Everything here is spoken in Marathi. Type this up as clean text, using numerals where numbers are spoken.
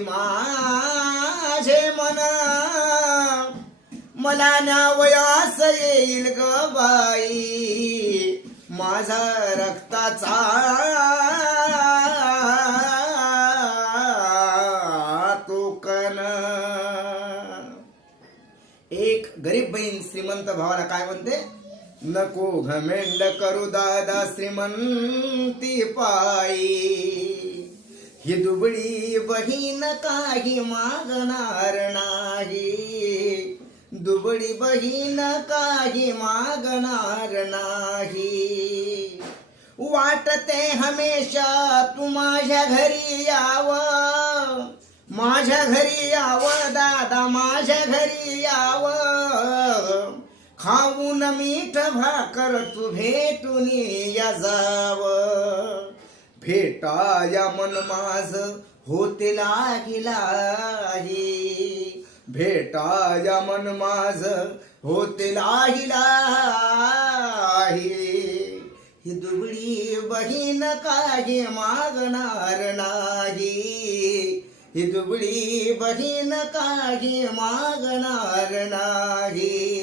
माझे मन मला न्यावयास येईल ग बाई माझा रक्ताचा तोकन. एक गरीब बहीण श्रीमंत भावाला काय म्हणते, नको घमेंड करू दादा श्रीमंती पायी, ही दुबळी बहीण काही मागणार नाही, दुबळी बहीण काही मागणार नाही. वाटते हमेशा तू माझ्या घरी यावं, माझ्या घरी यावं दादा माझ्या घरी यावं, खाऊन मीठ भाकर तू भेटून या जावं. भेटाया मन माझ होते लाही लाही, भेटाया मन माझ होते लाही लाही, ही दुबळी बहीण काही मागणार नाही, ही दुबळी बहीण काही मागणार नाही.